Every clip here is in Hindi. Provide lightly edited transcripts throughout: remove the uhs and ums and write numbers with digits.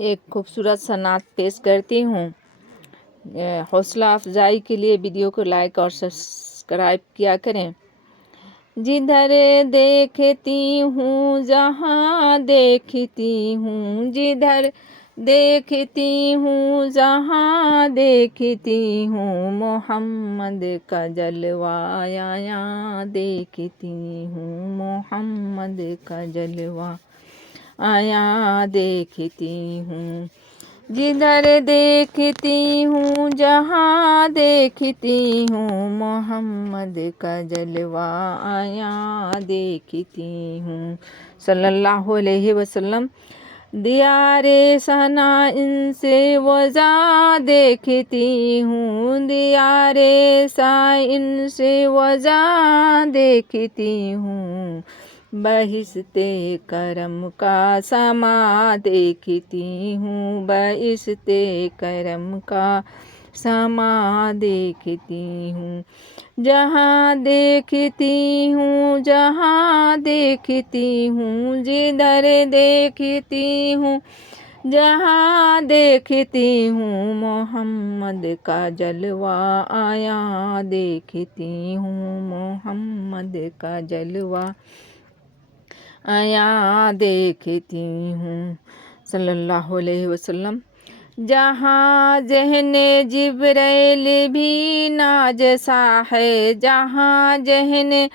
एक खूबसूरत सा नात पेश करती हूँ। हौसला अफजाई के लिए वीडियो को लाइक और सब्सक्राइब किया करें। जिधर देखती हूँ जहाँ देखती हूँ, जिधर देखती हूँ जहाँ देखती हूँ, मोहम्मद का जलवा आया देखती हूँ, मोहम्मद का जलवा आया देखती हूँ। जिधर देखती हूँ जहाँ देखती हूँ, मोहम्मद का जलवा आया देखती हूँ। सल्लल्लाहु अलैहि वसल्लम। दियारे सना इनसे वज़ा देखती हूँ, दियारे सा इनसे वज़ा देखती हूँ। बहिश्ते करम का समा देखती हूँ, बहिश्ते करम का समा देखती हूँ। जहाँ देखती हूँ जहाँ देखती हूँ, जिधर देखती हूँ जहाँ देखती हूँ, मोहम्मद का जलवा आया देखती हूँ, मोहम्मद का जलवा आया देखती हूँ। सल्लल्लाहु अलैहि वसल्लम। जहाँ जहने जिब्राइल भी नाजसा है, जहाँ जहने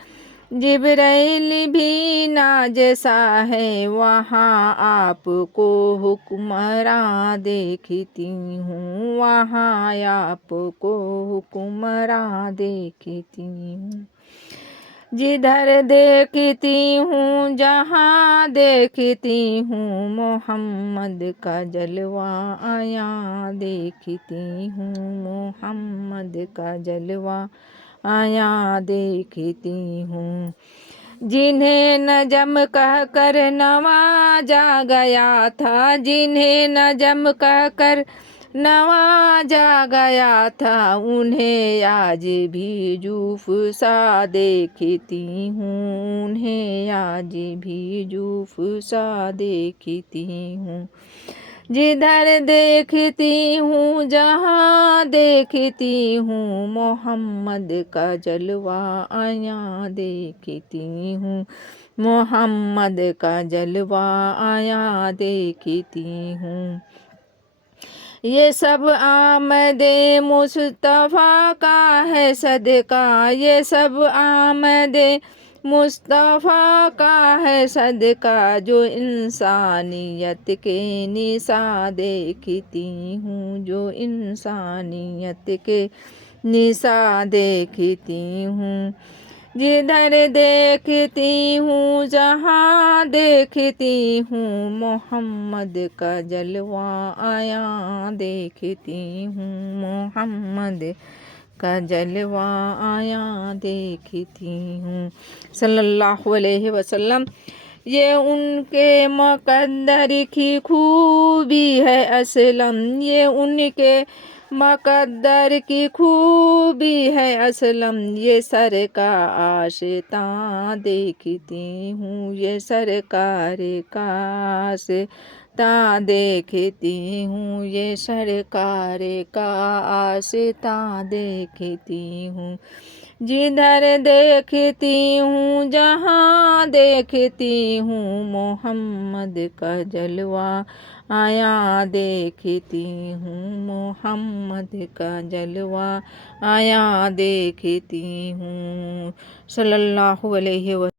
जिब्राइल भी नाजसा है, वहाँ आपको हुक्मरां देखती हूँ, वहाँ आपको हुक्मरां देखती हूँ। जिधर देखती हूँ जहाँ देखती हूँ, मोहम्मद का जलवा आया देखती हूँ, मोहम्मद का जलवा आया देखती हूँ। जिन्हें नजम कह कर नवाजा गया था, जिन्हें नजम कह कर नवाजा गया था, उन्हें आज भी जूफ सा देखती हूँ, उन्हें आज भी जूफ सा देखती हूँ। जिधर देखती हूँ जहाँ देखती हूँ, मोहम्मद का जलवा आया देखती हूँ, मोहम्मद का जलवा आया देखती हूँ। ये सब आमदे मुस्तफ़ा का है सदका, ये सब आमदे मुस्तफ़ा का है सदका, जो इंसानियत के निशा देखती हूँ, जो इंसानियत के निशा देखती हूँ। जिधर देखती हूँ जहाँ देखती हूँ, मोहम्मद का जलवा आया देखती हूँ, मोहम्मद का जलवा आया देखती हूँ। सल्लल्लाहु अलैहि वसल्लम। ये उनके मुक़द्दर की खूबी है असलम, ये उनके मुक़द्दर की खूबी है असलम, ये सर का आशिता देखती हूँ, ये सरकार का आशिता देखती हूँ, ये सरकार का आशिता देखती हूँ। जिधर देखती हूँ जहाँ देखती हूँ, मोहम्मद का जलवा आया देखती हूँ, मोहम्मद का जलवा आया देखती हूँ। सल्लल्लाहु अलैहि वसल्लम।